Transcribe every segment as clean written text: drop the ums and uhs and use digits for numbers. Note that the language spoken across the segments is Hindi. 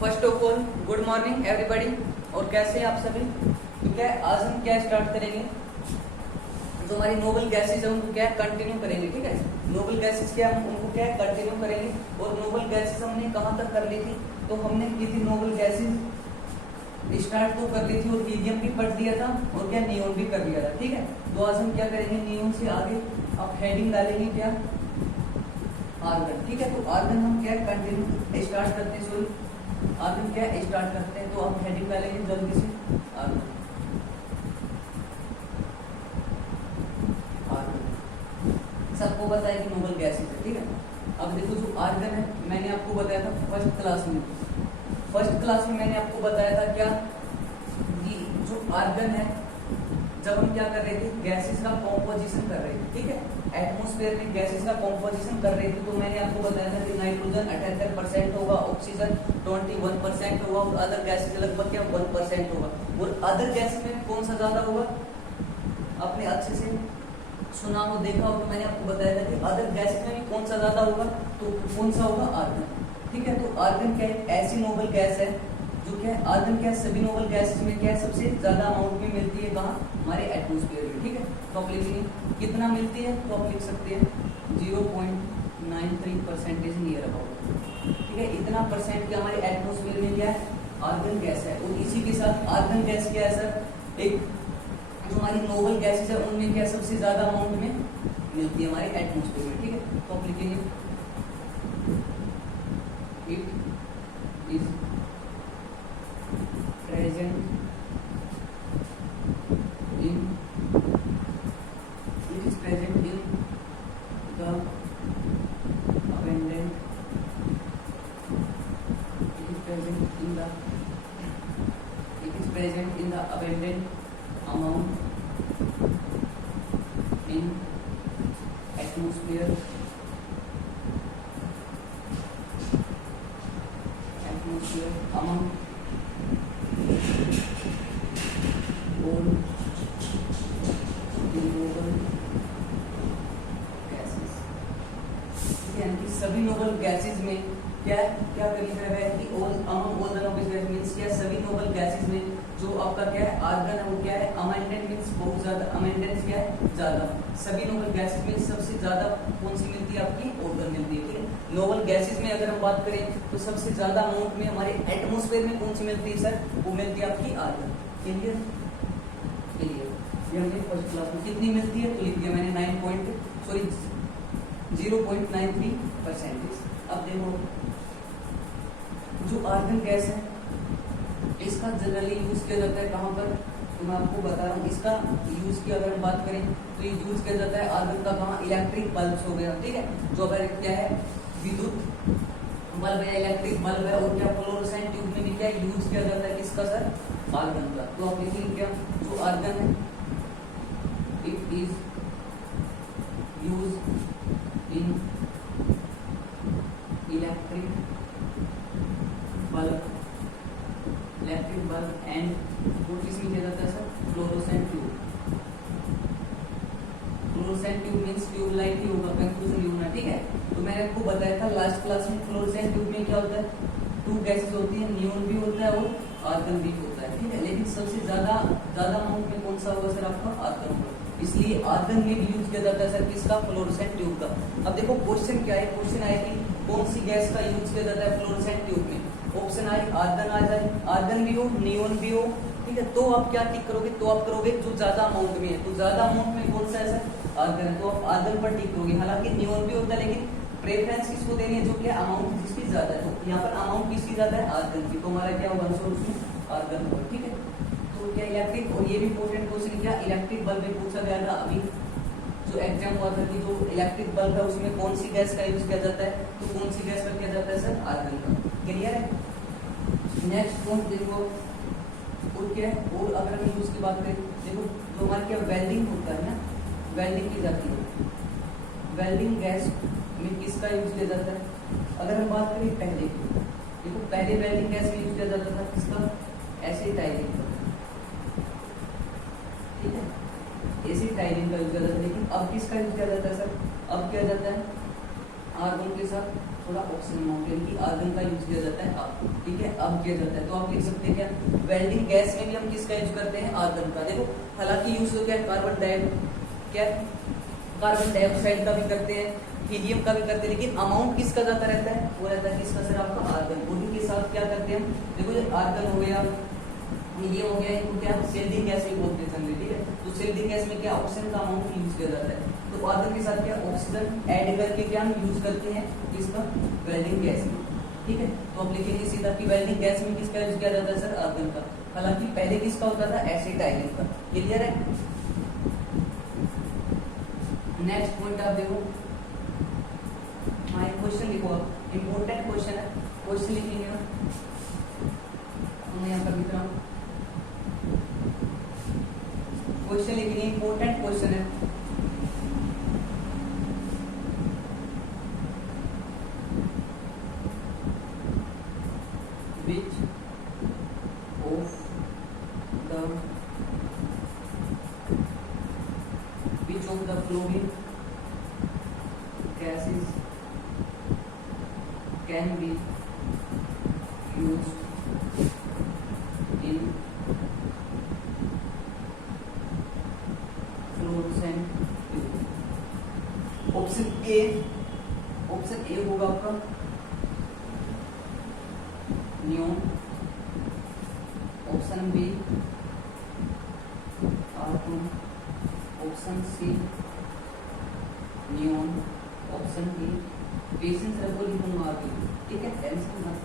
First of all good morning everybody. और कैसे हैं आप सभी? तो क्या है, आज हम क्या स्टार्ट करेंगे, जो हमारी नोबल गैसेज है उनको क्या है कंटिन्यू करेंगे। ठीक है, नोबल गैसेज क्या हम उनको क्या है कंटिन्यू करेंगे। और नोबल गैसेज हमने कहाँ तक कर ली थी? तो हमने की थी नोबल गैसेज स्टार्ट तो कर ली थी और हीलियम भी पढ़ दिया था और क्या नियोन भी कर दिया था। ठीक है, तो आज हम क्या करेंगे, नियोन से आगे अब हेडिंग डालेंगे क्या, आर्गन। ठीक है, तो आर्गन हम क्या कंटिन्यू स्टार्ट करते हैं, सॉरी आर्गन क्या स्टार्ट करते हैं। तो अब हेडिंग डालेंगे जल्दी से, आर्गन। सबको पता है कि नोबल गैसेज है। ठीक है, अब देखो जो आर्गन है मैंने आपको बताया था फर्स्ट क्लास में मैंने आपको बताया था क्या, कि जो आर्गन है जब हम क्या कर रहे थे, गैसेज का कॉम्पोजिशन कर रहे थे। ठीक है, एटमॉस्फेयर में गैसेज का कॉम्पोजिशन कर रहे थे, तो मैंने आपको बताया था कि नाइट्रोजन 78% होगा, ऑक्सीजन 21% होगा और अदर गैसेज लगभग क्या 1% होगा। और अदर गैसेज में कौन सा ज्यादा होगा, आपने अच्छे से सुना हो देखा हो, तो मैंने आपको बताया था कि अदर गैसेज में भी कौन सा ज्यादा होगा, तो कौन सा होगा, आर्गन। ठीक है, तो आर्गन क्या है, ऐसी नोबल गैस है जो क्या है, आर्गन क्या है सभी नोबल गैसेज में क्या है सबसे ज्यादा अमाउंट में मिलती है, कहाँ, हमारे एटमॉस्फेयर में। ठीक है, तो आप लिखेंगे कितना मिलती है, तो आप लिख सकते हैं 0.93% नियर अबाउट। ठीक है, इतना परसेंट क्या हमारे एटमॉस्फेयर में क्या है, आर्गन गैस है। और इसी के साथ आर्गन गैस क्या है सर, एक जो हमारी नोबल गैसेज है उनमें क्या सबसे ज्यादा अमाउंट में मिलती है हमारे एटमॉस्फेयर में। ठीक है, तो आप लिखेंगे it is present in the abundant amount in atmosphere among all noble gases. यानी कि सभी नोबल गैसेस में क्या कर लिखा है कि all among all the noble gases means क्या सभी नोबल गैसेस में जो आपका क्या है आर्गन है वो क्या है अमेंडेंट मींस बहुत ज्यादा, अमेंडेंस क्या है ज्यादा। सभी नोबल गैसेस में सबसे ज्यादा कौन सी मिलती है, आपकी ऑर्गन मिलती है। ठीक है, नोबल गैसेस में अगर हम बात करें तो सबसे ज्यादा अमाउंट में हमारे एटमॉस्फेयर में कौन सी मिलती है सर, वो मिलती है आपकी आर्गन। क्लियर, ये हमने फर्स्ट क्लास में कितनी मिलती है, तो लिख दिया मैंने 0.93%। अब देखो जो आर्गन गैस है इसका जनरली यूज किया जाता है कहाँ पर, तो मैं आपको बता रहा हूँ इसका यूज की अगर हम बात करें तो ये यूज किया जाता है आर्गन का कहाँ, इलेक्ट्रिक बल्ब हो गया। ठीक है, जो अगर क्या है विद्युत बल्ब है, इलेक्ट्रिक बल्ब है, और क्या फ्लोरोसेंट ट्यूब में भी क्या यूज किया जाता है किसका सर, आर्गन का। तो आप लिखेंगे क्या, जो आर्गन है it is use in electric bulb and वो किसमें किया जाता है sir, fluorescent tube. Fluorescent tube means tube light ही होगा, कंफ्यूजन नहीं होना। ठीक है, तो मैंने आपको बताया था लास्ट क्लास में फ्लोरोसेंट ट्यूब में क्या होता है, टू गैसेस होती है, नियोन भी होता है और आर्गन भी होता है। ठीक है, लेकिन सबसे ज्यादा अमाउंट में कौन सा होगा सर, आपका आर्गन होगा। इसलिए आर्गन में भी यूज किया जाता है सर किसका, फ्लोरोसेंट ट्यूब का। अब देखो क्वेश्चन क्या है, क्वेश्चन आया कि कौन सी गैस का यूज किया जाता है फ्लोरोसेंट ट्यूब में। ऑप्शन आए आर्गन आ जाए, आर्गन भी हो नियोन भी हो। ठीक है, तो आप क्या टिक करोगे, तो आप करोगे जो ज्यादा अमाउंट में है, तो ज्यादा अमाउंट में कौन सा है सर, आर्गन है, तो आप आर्गन पर टिक करोगे। हालांकि नियोन भी होता है लेकिन प्रेफरेंस किसको देनी है, जो क्या अमाउंट जिसकी ज्यादा है, तो यहाँ पर अमाउंट किसकी ज्यादा है, आर्गन की, तो हमारा क्या होगा आंसर उसमें आर्गन होगा। ठीक है, तो क्या इलेक्ट्रिक, और ये भी इंपॉर्टेंट क्वेश्चन क्या इलेक्ट्रिक बल्ब में पूछा गया था अभी जो एग्जाम हुआ था कि जो इलेक्ट्रिक बल्ब है उसमें कौन सी गैस का यूज किया जाता है, तो कौन सी गैस का किया जाता है सर, आर्गन का। क्लियर है, नेक्स्ट पॉइंट देखो और क्या है, और अगर हम यूज की बात करें, देखो जो हमारे क्या वेल्डिंग होता है ना, वेल्डिंग की जाती है, वेल्डिंग गैस में किसका यूज किया जाता है। अगर हम बात करें पहले की, देखो पहले वेल्डिंग गैस में यूज किया जाता था किसका, एसिटाइलिन का। ठीक है, एसिटाइलिन का यूज किया जाता है, लेकिन अब किसका यूज किया जाता है सर, अब किया जाता है आर्गन के साथ थोड़ा ऑक्सीजन अमाउंट यानी कि आर्गन का यूज किया जाता है अब, ठीक है, अब किया जाता है। तो आप लिख सकते हैं क्या, वेल्डिंग गैस में भी हम किसका यूज करते हैं, आर्गन का। देखो हालांकि यूज हो गया कार्बन डाइऑक्साइड का भी करते हैं, हीलियम का भी करते हैं, लेकिन अमाउंट किसका ज्यादा रहता है, वो रहता है किसका सर, आपका आर्गन। उन्हीं के साथ क्या करते हैं हम, देखो ये आर्गन हो गया, हीलियम हो गया, इनको क्या सेल्डिंग गैस भी बोलते हैं समझे, ठीक है। तो सेल्डिंग गैस में क्या ऑक्सीजन का अमाउंट यूज किया जाता है, तो आर्गन के साथ क्या ऑक्सीजन ऐड करके क्या हम यूज करते हैं किसका, वेल्डिंग गैस में, ठीक है। तो आप लिखेंगे सीधा कि वेल्डिंग गैस में किसका यूज किया जाता है सर, आर्गन का। हालांकि पहले किसका होता था, एसिटाइलिन का। क्लियर है। नेक्स्ट पॉइंट आप देखो, हाँ क्वेश्चन लिखो आप, इंपॉर्टेंट क्वेश्चन है, क्वेश्चन लिखेंगे ना, मैं यहाँ पर लिख रहा हूँ क्वेश्चन लिखेंगे, इंपॉर्टेंट क्वेश्चन है। Which of the following gases can be used in fluorescent tube? Option A होगा आपका neon, option B argon, option C neon, option D, patience रखो लिखूंगा आगे, ठीक है, टेंशन मत।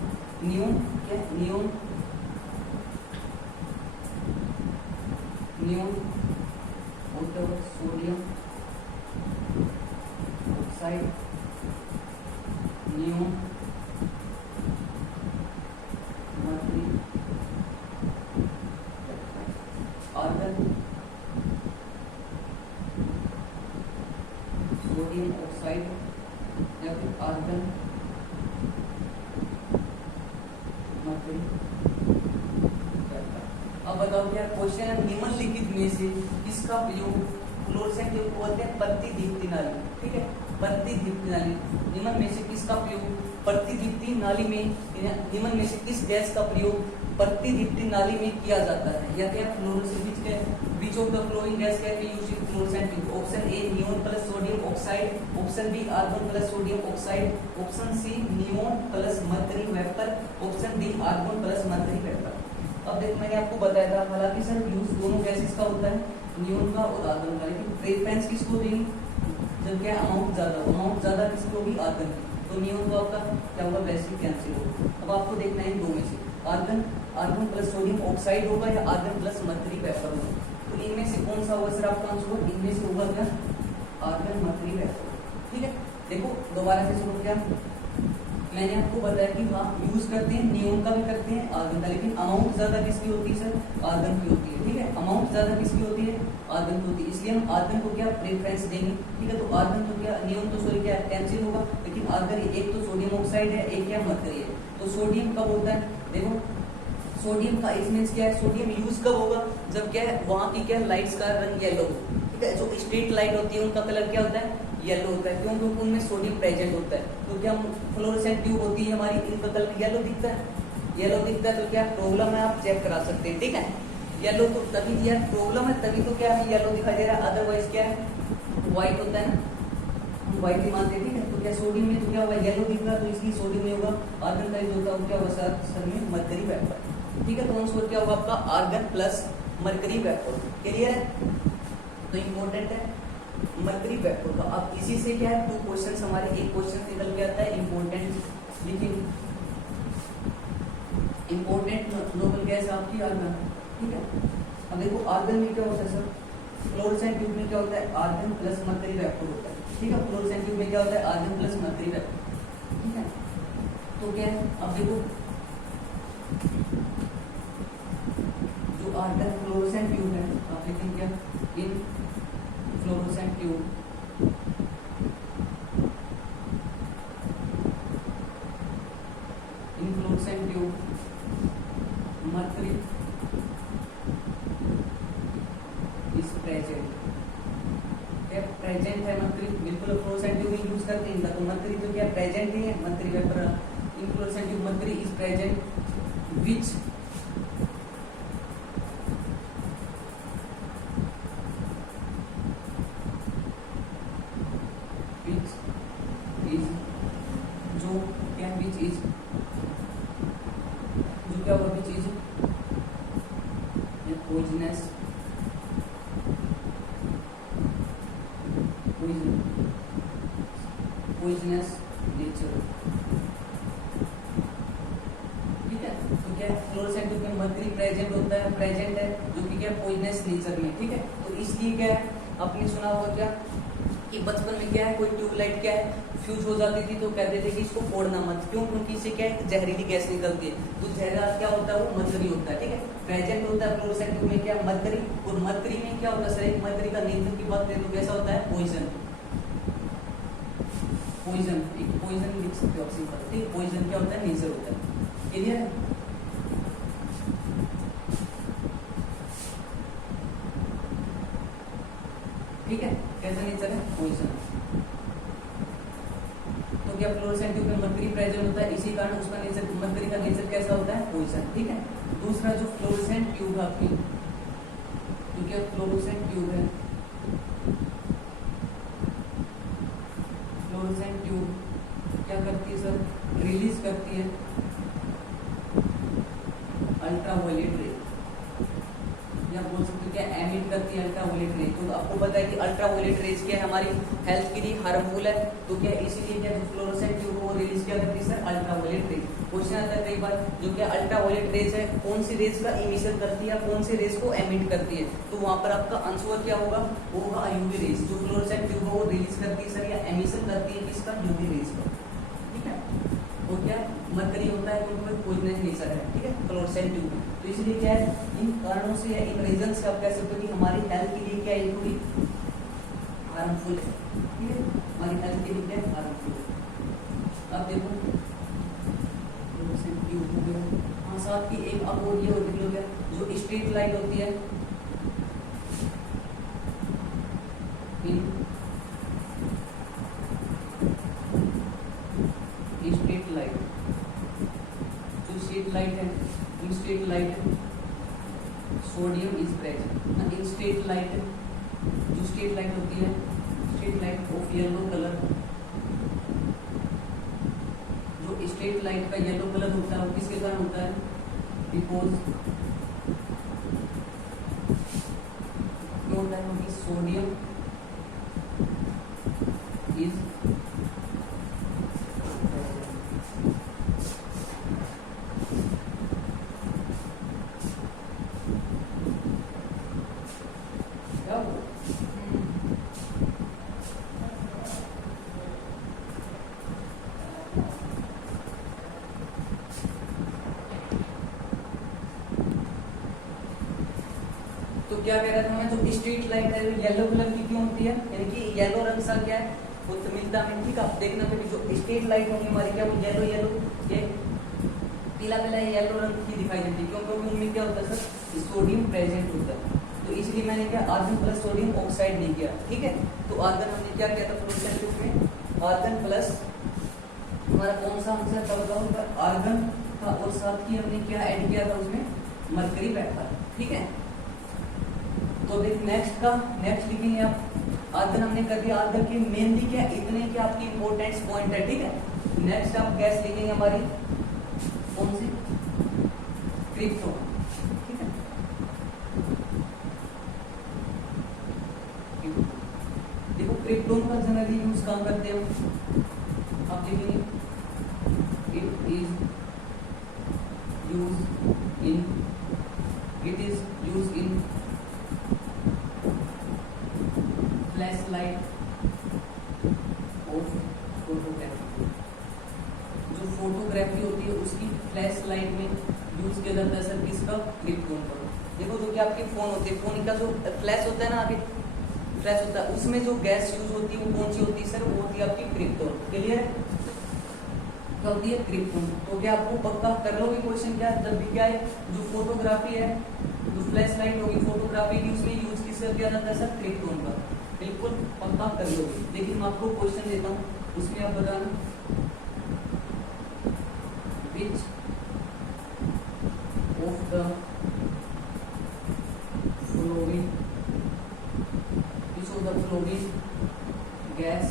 नियोन क्या, नियोन होता है sodium oxide, neon argon sodium oxide या फिर आर्गन मर्करी। अब बताओ क्या क्वेश्चन है, निम्नलिखित में से किसका प्रयोग फ्लोरेसेंट ट्यूब को बोलते हैं प्रतिदीप्ति नाली, ठीक है, प्रतिदीप्ति नाली। निम्न में से किसका प्रयोग प्रतिदीप्ति नाली में, निम्न में से किस गैस का प्रयोग प्रतिदीप्ति नाली में किया जाता है, या क्या fluorescent which of the following gas can be used in fluorescent tube. Option A neon plus sodium oxide, option B argon plus sodium oxide, option C neon plus mercury vapour, option D argon plus mercury vapour. अब देखो मैंने आपको बताया था, हालांकि सर यूज दोनों गैसेस का होता है, नियोन का और आर्गन का, लेकिन प्रेफरेंस किसको देंगे, जब क्या अमाउंट ज्यादा किसको होगी, आर्गन की। तो नियोन का आपका क्या होगा, वैसे कैंसिल होगा। अब आपको देखना है इन दो में से आर्गन प्लस सोडियम ऑक्साइड होगा या आर्गन प्लस मर्करी वेपर होगा। तो इनमें से कौन सा होगा सर आपका आंसर, इनमें से होगा क्या, आर्गन मर्करी वेपर, ठीक है। देखो दोबारा से सुनो, क्या मैंने आपको बताया कि हाँ यूज करते हैं, नियोन का भी करते हैं, आर्गन का, लेकिन अमाउंट ज्यादा किसकी होती है सर, आर्गन की होती है, ठीक है, अमाउंट ज्यादा किसकी होती है, आर्गन की होती है, इसलिए हम आर्गन को क्या प्रेफरेंस देंगे, ठीक है। तो आर्गन तो क्या, नियोन तो सॉरी क्या कैंसिल होगा, लेकिन आर्गन एक तो सोडियम ऑक्साइड है, एक क्या मर्करी है। तो सोडियम कब होता है, देखो सोडियम का इसमें क्या है, सोडियम यूज कब होगा, जब क्या है वहाँ की क्या लाइट्स का रंग येलो, ठीक है, जो स्ट्रीट लाइट होती है उनका कलर क्या होता है, येलो होता है, क्यों, क्योंकि उनमें सोडियम प्रेजेंट होता है। तो क्या फ्लोरोसेंट ट्यूब होती है हमारी, इनका कलर येलो दिखता है, तो क्या प्रॉब्लम है, आप चेक करा सकते हैं, ठीक है। येलो तो तभी दिया प्रॉब्लम है, तभी तो क्या येलो दिखाई दे रहा है, अदरवाइज क्या है व्हाइट होता है ना, व्हाइट ही मानते हैं, ठीक है। तो क्या सोडियम में तो क्या होगा, येलो दिख रहा है, तो इसलिए सोडियम में होगा, आर्गन का जो होता है क्या होगा सर में मर्करी वेपर, ठीक है। तो आंसर क्या होगा आपका, argon plus mercury vapour. Clear है, तो इम्पोर्टेंट है मर्करी वेपर का। अब इसी से क्या है, दो क्वेश्चंस हमारे, एक क्वेश्चन निकल के आता है इम्पोर्टेंट, लिखेंगे इम्पोर्टेंट नोबल गैस आपकी आर्गन, ठीक है। अब देखो आर्गन में क्या होता है सर, फ्लोरेसेंट ट्यूब में क्या होता है, आर्गन प्लस मर्करी वेपर होता है, ठीक है। फ्लोरेसेंट ट्यूब में क्या होता है, आर्गन प्लस मर्करी वेपर, ठीक है। तो क्या है, अब देखो जो आर्गन फ्लोरेसेंट ट्यूब है, आप लिखेंगे क्या, इन fluorescent tube mercury is present, present है मर्करी, बिल्कुल फ्लोरेसेंट ट्यूब यूज करते हैं, इनका मर्करी तो क्या प्रेजेंट ही है, mercury vapour in fluorescent tube mercury is present which is जो क्या विच इज जो क्या हुआ which is poisonous poisonous nature. ठीक है, तो क्या फ्लोरेसेंट ट्यूब में मर्करी प्रेजेंट होता है, प्रेजेंट है जो कि क्या पॉइजनस नेचर में। ठीक है, तो इसलिए क्या है आपने सुना होगा क्या कि बचपन में क्या है कोई ट्यूबलाइट क्या है फ्यूज हो जाती थी तो कहते थे कि इसको फोड़ना मत, क्यों? क्योंकि इससे क्या है जहरीली गैस निकलती है, तो जहरीला क्या होता है वो मर्करी होता है। ठीक है, प्रेजेंट होता है फ्लोरेसेंट ट्यूब में क्या मर्करी, और मर्करी में क्या होता है सर, एक मर्करी का नेचर की बात करें तो कैसा होता है पॉइजन, पॉइजन एक पॉइजन लिख सकते हो आप सिंपल। ठीक, पॉइजन क्या होता है नेचर होता है। क्लियर है? ठीक है, कैसा नेचर है पॉइजन। तो क्या फ्लोरेसेंट ट्यूब में मर्करी प्रेजेंट होता है, इसी कारण उसका नेचर मर्करी का नेचर कैसा होता है पॉइजन। ठीक है, दूसरा जो फ्लोरेसेंट ट्यूब है आपकी, तो क्या फ्लोरेसेंट ट्यूब है, फ्लोरेसेंट ट्यूब क्या करती है सर, रिलीज करती है अल्ट्रावायलेट रे, या बोल सकते हो क्या एमिट करती है अल्ट्रावायलेट रे। तो आपको पता है कि अल्ट्रावायलेट रेज क्या है हमारी हेल्थ के लिए हार्मफुल है, तो क्या इसीलिए क्या जो फ्लोरेसेंट ट्यूब वो रिलीज क्या करती है सर अल्ट्रावायलेट रे। क्वेश्चन आता है कई बार जो क्या अल्ट्रावायलेट रेज है कौन सी रेज का इमिशन करती है, कौन सी रेज को एमिट करती है, तो वहां पर आपका आंसर क्या होगा, वो होगा यूवी रेज। जो फ्लोरेसेंट ट्यूब वो रिलीज करती है सर या एमिशन करती है किसका, यूवी रेज का। ठीक है, वो क्या मर्करी होता है क्योंकि पॉइजनस नेचर है। ठीक है, फ्लोरेसेंट ट्यूब, तो इसलिए क्या है इन कारणों से या इन रीजन से आप कह सकते हो कि हमारी हेल्थ के लिए क्या है थोड़ी हार्मफुल है। ठीक है, हमारी हेल्थ के लिए क्या है हार्मफुल है। अब देखो फ्लोरेसेंट ट्यूब हो गया, हाँ साथ की एक अब और ये हो गया जो स्ट्रीट लाइट होती है इन स्ट्रीट लाइट, जो स्ट्रीट लाइट है in street light sodium is present in street light, जो स्ट्रीट लाइट होती है street light of yellow colour, जो स्ट्रीट लाइट का येलो कलर होता है वो किसके कारण होता है, बिकॉज क्यों होता है क्योंकि सोडियम इज तो क्या कह रहा था मैं, जो स्ट्रीट लाइट है येलो कलर की क्यों होती है, यानी कि येलो रंग सा क्या है वो तो मिलता है। ठीक है, देखना फिर जो स्ट्रीट लाइट होगी हमारी क्या वो येलो येलो ये पीला पीला येलो रंग की दिखाई देती है, क्यों? क्योंकि उनमें क्या होता है सर सोडियम प्रेजेंट होता है, तो इसलिए मैंने क्या आर्गन प्लस सोडियम ऑक्साइड नहीं किया। ठीक है, तो आर्गन हमने क्या किया था फ्लोरेसेंट ट्यूब में, आर्गन प्लस हमारा कौन सा आंसर था बताओ, आर्गन था और साथ ही हमने क्या ऐड किया था उसमें मर्करी वेपर। ठीक है, तो देख नेक्स्ट लिखेंगे आप आर्गन हमने कर दिया, आर्गन की मेनली क्या इतने क्या आपकी इंपॉर्टेंट पॉइंट है। ठीक है, नेक्स्ट आप गैस लिखेंगे हमारी कौन सी, क्रिप्टोन। ठीक है, देखो क्रिप्टोन का जनरली यूज कहाँ करते हो आप देखेंगे, it is use in flash light of photography, जो फोटोग्राफी होती है उसकी फ्लैश लाइट में यूज किया जाता है सर किसका, क्रिप्टोन का। देखो जो कि आपके फोन होते हैं, फोन का जो फ्लैश होता है ना आगे फ्लैश होता है उसमें जो गैस यूज होती है वो कौन सी होती है सर, वो होती है आपकी क्रिप्टोन। क्लियर है, क्या होती है क्रिप्टोन। तो क्या आपको पक्का कर लोगे क्वेश्चन, क्या जब भी क्या है जो फोटोग्राफी है जो फ्लैश लाइट होगी फोटोग्राफी की उसमें यूज किसका किया जाता है सर, क्रिप्टोन का। बिल्कुल पक्का कर लोगे। लेकिन मैं आपको क्वेश्चन देता हूँ उसमें आप बताना which of the following gas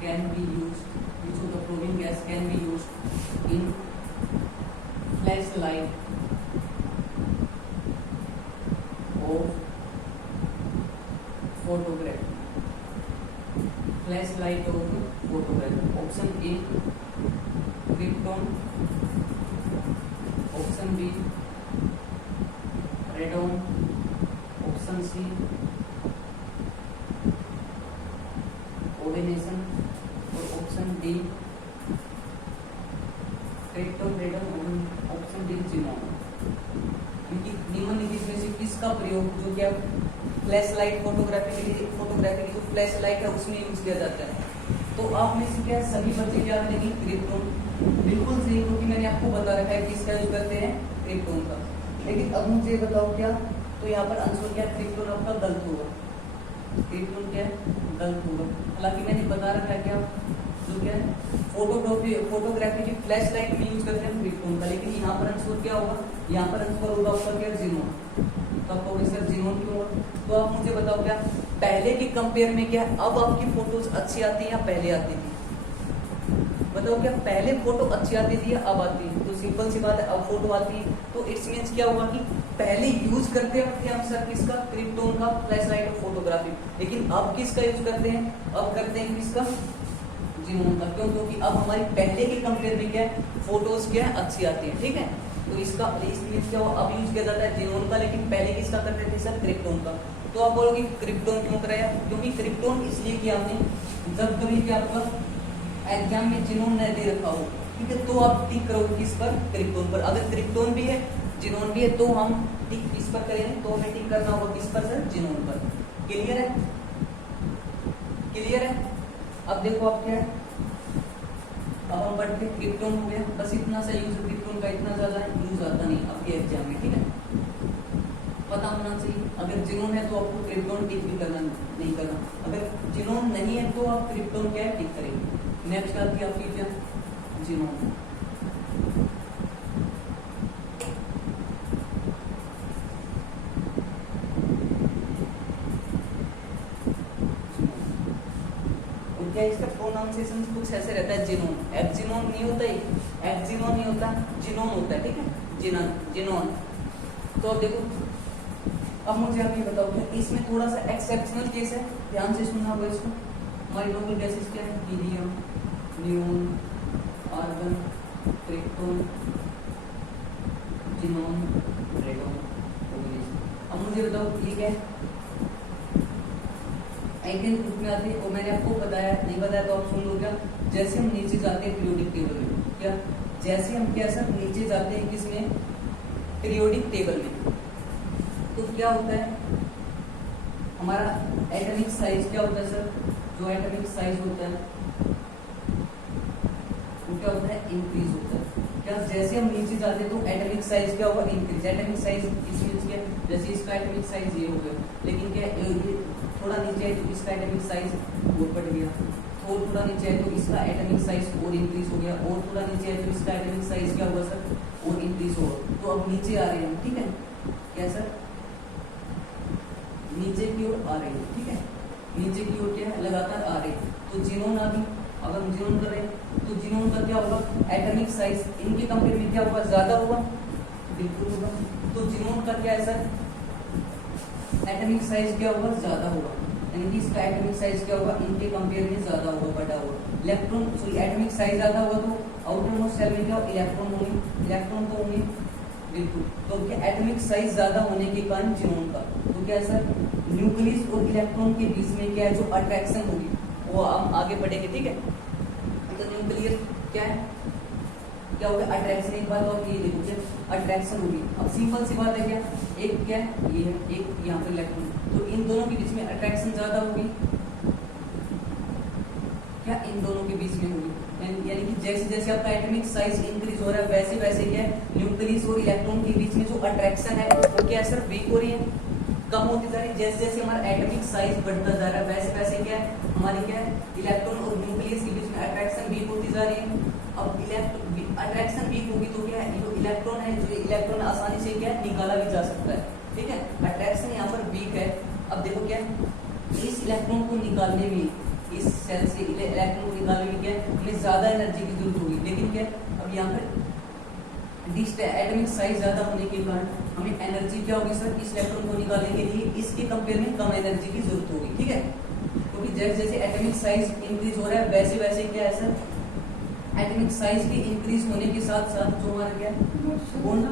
can be used, which of the following gas can be used in flashlight of photography. Flashlight of photography. Option A krypton, option B radon, option C ओडिनेशन और option D krypton रेडन, option D xenon. क्योंकि निम्नलिखित में से किसका प्रयोग जो क्या फ्लैश लाइट फोटोग्राफी के लिए, फोटोग्राफी की जो फ्लैश लाइट है उसमें यूज किया जाता है। तो आप में से क्या सभी बच्चे क्या करेंगे क्रिप्टोन, बिल्कुल सही, क्योंकि मैंने आपको बता रखा है किसका यूज करते हैं क्रिप्टोन का। लेकिन अब मुझे बताओ क्या, तो यहाँ पर आंसर क्या क्रिप्टोन आपका गलत होगा, क्रिप्टोन क्या गलत होगा। हालांकि मैंने बता रखा है क्या जो क्या है फोटोग्राफी की फ्लैश लाइट में यूज करते हैं क्रिप्टोन का, लेकिन यहाँ पर आंसर क्या होगा, यहाँ पर आंसर होगा आपका क्या जीनोन। तो आपको सर जीनोन क्यों होगा, तो आप मुझे बताओ क्या पहले के कंपेयर में क्या अब आपकी फोटोज अच्छी आती है या पहले आती थी, बताओ क्या पहले फोटो अच्छी आती थी या अब आती है। तो सिंपल सी बात है अब फोटो आती है, तो इट्स मींस क्या होगा कि पहले यूज करते थे हम सर किसका क्रिप्टोन का फ्लैश लाइट और फोटोग्राफी, लेकिन अब किसका यूज करते हैं, अब करते हैं किसका जीनोन का। क्यों, क्योंकि अब हमारी पहले के कंपेयर में क्या है फोटोज क्या है अच्छी आती है, ठीक है। तो इसका इसलिए क्या हुआ अब यूज किया जाता है जीनोन का, लेकिन पहले किसका करते थे सर क्रिप्टोन का। तो आप बोलोगे क्रिप्टोन क्यों कराया, क्योंकि क्रिप्टोन इसलिए किया हमने जब कभी भी आपका एग्जाम में जीनोन नहीं दे रखा हो, ठीक है, तो आप टिक करोगे किस पर क्रिप्टोन पर। अगर क्रिप्टोन भी है जीनोन भी है तो हम टिक किस पर करेंगे, तो हमें टिक करना होगा किस पर सर जीनोन पर। क्लियर है, क्लियर है। अब देखो आप क्या है, अब हम बढ़ते क्रिप्टोन हो गया, बस इतना सा यूज क्रिप्टोन का, इतना ज्यादा यूज आता नहीं आपके एग्जाम में, ठीक है, पता होना चाहिए। अगर जीनोन है तो आपको क्रिप्टोन टिक भी करना नहीं करना, अगर जीनोन नहीं है तो आप क्रिप्टोन क्या है टिक करेंगे। नेक्स्ट आती है आपकी क्या जीनोन। क्या इसका प्रोनाउंसिएशन कुछ ऐसे रहता है जीनोन, एक्जिनोन नहीं होता है, एक्जिनोन नहीं होता, जीनोन होता है, ठीक है, जीनोन जीनोन। तो देखो अब मुझे आप ये बताओ कि इसमें थोड़ा सा एक्सेप्शनल केस है, ध्यान से सुनना होगा इसको। हमारी नोबल गैसेस क्या है, helium, neon, argon, krypton, xenon, radon, ओडिनेशन। अब मुझे बताओ ये क्या है, आइकन ग्रुप में आते हैं, और मैंने आपको बताया नहीं बताया तो आप सुन लो क्या, जैसे हम नीचे जाते हैं पीरियोडिक टेबल में, क्या जैसे हम क्या सर नीचे जाते हैं किसमें पीरियोडिक टेबल में, तो क्या होता है हमारा एटॉमिक साइज क्या होता है सर, जो एटॉमिक साइज होता है वो क्या होता है इंक्रीज होता है। क्या जैसे हम नीचे जाते हैं तो एटॉमिक साइज क्या होगा इंक्रीज, एटॉमिक साइज इसमें जैसे इसका एटॉमिक साइज ये हो गया, लेकिन क्या ये थोड़ा नीचे है तो इसका एटॉमिक साइज और बढ़ गया, थोड़ा नीचे है तो इसका एटॉमिक साइज और इंक्रीज हो गया, और थोड़ा नीचे है तो इसका एटॉमिक साइज क्या होगा सर और इंक्रीज होगा। तो अब नीचे आ रहे हैं, ठीक है, क्या सर नीचे की ओर आ रहे हैं, ठीक है, नीचे की ओर क्या है लगातार आ रहे हैं। तो जीनोन आ गई, अगर हम जीनोन कर रहे हैं तो जीनोन का क्या होगा एटॉमिक साइज इनके कंपेयर में क्या होगा ज्यादा होगा, बिल्कुल होगा। तो जीनोन का क्या है सर एटॉमिक साइज क्या होगा ज्यादा होगा, यानी कि इसका एटॉमिक साइज क्या होगा इनके कंपेयर में ज्यादा होगा, बड़ा होगा। इलेक्ट्रॉन सॉरी एटॉमिक साइज ज्यादा होगा तो आउटर मोस्ट शेल में क्या इलेक्ट्रॉन होंगे, इलेक्ट्रॉन तो होंगे बिल्कुल। तो क्या एटॉमिक साइज ज्यादा होने के कारण जीनोन का तो क्या सर न्यूक्लियस और इलेक्ट्रॉन के बीच में क्या है जो अट्रैक्शन होगी वो हम आगे बढ़ेंगे, ठीक है। तो न्यूक्लियस क्या है क्या होगा अट्रैक्शन, एक बात और ये देखो क्या अट्रैक्शन होगी। अब सिंपल सी बात है क्या एक क्या है ये है एक यहाँ पर इलेक्ट्रॉन, तो इन दोनों के बीच में अट्रैक्शन ज्यादा होगी, क्या इन दोनों के बीच में होगी, यानी कि जैसे जैसे आपका एटॉमिक साइज इंक्रीज हो रहा है वैसे वैसे क्या है न्यूक्लियस और इलेक्ट्रॉन के बीच में जो अट्रैक्शन है वो क्या है सर वीक हो रही है, कम होती जा रही है। जैसे जैसे हमारा एटॉमिक साइज बढ़ता जा रहा है वैसे वैसे क्या है हमारी क्या है इलेक्ट्रॉन और न्यूक्लियस के बीच में अट्रैक्शन वीक होती जा रही है। अब अट्रैक्शन वीक होगी तो क्या है जो इलेक्ट्रॉन है जो इलेक्ट्रॉन आसानी से क्या है निकाला भी जा सकता है, ठीक है। अट्रैक्शन यहाँ पर वीक है। अब देखो क्या इस इलेक्ट्रॉन को निकालने में, इस सेल से इलेक्ट्रॉन को निकालने में क्या है हमें ज्यादा एनर्जी की जरूरत होगी, लेकिन क्या अब यहाँ पर एटॉमिक साइज ज्यादा होने के कारण हमें एनर्जी क्या होगी सर इस इलेक्ट्रॉन को निकालने के लिए इसके कंपेयर में कम एनर्जी की जरूरत होगी, ठीक है। क्योंकि जैसे जैसे एटॉमिक साइज इंक्रीज हो रहा है वैसे वैसे क्या है सर एटॉमिक साइज के इंक्रीज होने के साथ साथ जो हमारा क्या बॉन्ड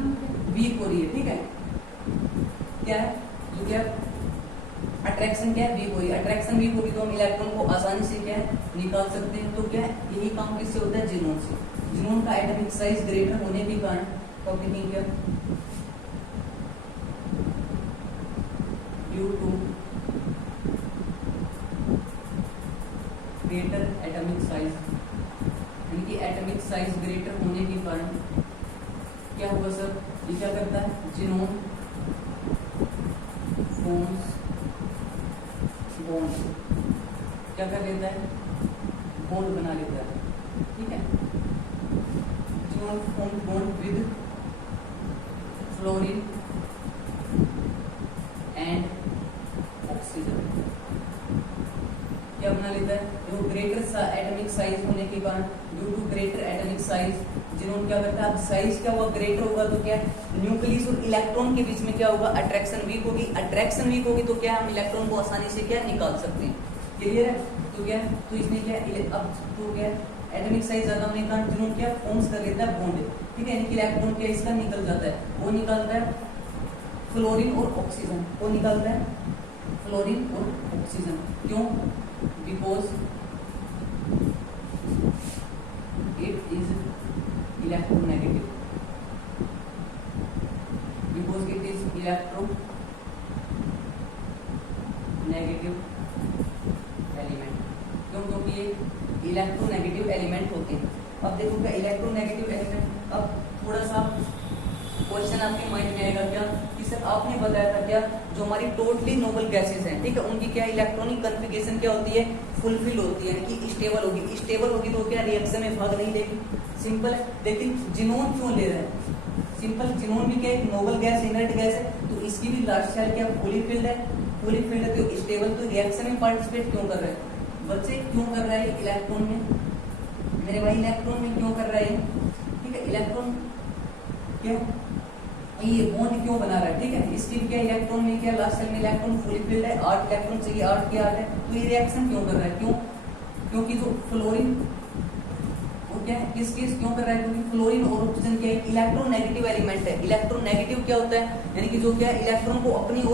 वीक हो रही है, ठीक है। क्या है जो क्या अट्रैक्शन क्या है वीक हो रही है। अट्रैक्शन वीक होगी तो हम इलेक्ट्रॉन को आसानी से क्या है निकाल सकते हैं। तो क्या है यही काम किससे होता है जिनोन से। जिनोन का एटॉमिक साइज ग्रेटर होने के कारण टॉपिक क्या due to greater atomic size, यानी कि एटॉमिक साइज ग्रेटर होने के कारण क्या होगा सर ये क्या करता है जिनोन फॉर्म्स बॉन्ड, क्या कर लेता है बॉन्ड बना लेता है, ठीक है। Xenon form bond with fluorine and oxygen, क्या बना लेता है जो ग्रेटर एटॉमिक साइज होने के कारण due to greater atomic size जिन्होंने क्या करता है अब साइज क्या हुआ ग्रेटर होगा तो क्या न्यूक्लियस और इलेक्ट्रॉन के बीच में क्या होगा अट्रैक्शन वीक होगी। अट्रैक्शन वीक होगी तो क्या हम इलेक्ट्रॉन को आसानी से क्या निकाल सकते हैं, क्लियर है। तो क्या तो इसमें क्या अब तो क्या एटॉमिक साइज ज्यादा होने के कारण जिन्होंने क्या फॉर्म्स कर लेता है बॉन्ड, ठीक है, यानी कि इलेक्ट्रॉन क्या इसका निकल जाता है, वो निकलता है फ्लोरीन और ऑक्सीजन, वो निकलता है फ्लोरीन और ऑक्सीजन। क्यों because it is electronegative, because it is electronegative element. क्यों क्योंकि ये इलेक्ट्रोनेगेटिव एलिमेंट होते हैं। अब देखो क्या इलेक्ट्रोनेगेटिव एलिमेंट, अब थोड़ा सा क्वेश्चन आपके माइंड में आएगा क्या कि सर आपने बताया था क्या जो हमारी टोटली नोबल गैसेस हैं, ठीक है, उनकी क्या इलेक्ट्रॉनिक कॉन्फ़िगरेशन क्या होती है फुलफिल होती है, यानी कि स्टेबल होगी। स्टेबल होगी तो क्या रिएक्शन में भाग नहीं लेगी, सिंपल है। लेकिन जिनोन क्यों ले रहा है, सिंपल जिनोन भी क्या एक नोबल गैस इनर्ट गैस है, तो इसकी भी लास्ट शेल क्या फुली फिल्ड है, फुली फिल्ड है तो स्टेबल, तो रिएक्शन में पार्टिसिपेट क्यों कर रहा है बच्चे, क्यों कर रहा है इलेक्ट्रॉन में, मेरे भाई इलेक्ट्रॉन में क्यों कर रहा है, ठीक है। इलेक्ट्रॉन क्या ये बॉन्ड क्यों बना रहा है, ठीक है। इसकी क्या इलेक्ट्रॉन में क्या लास्ट सेल में इलेक्ट्रॉन फुली फिल्ड है, 8 इलेक्ट्रॉन चाहिए, 8 के 8 है, तो ये रिएक्शन क्यों कर रहा है, क्यों क्योंकि जो फ्लोरीन वो क्या है किस क्यों कर रहा है, क्योंकि फ्लोरीन और ऑक्सीजन क्या है इलेक्ट्रोनेगेटिव एलिमेंट है। इलेक्ट्रोनेगेटिव क्या होता है, यानी कि जो क्या इलेक्ट्रॉन को अपनी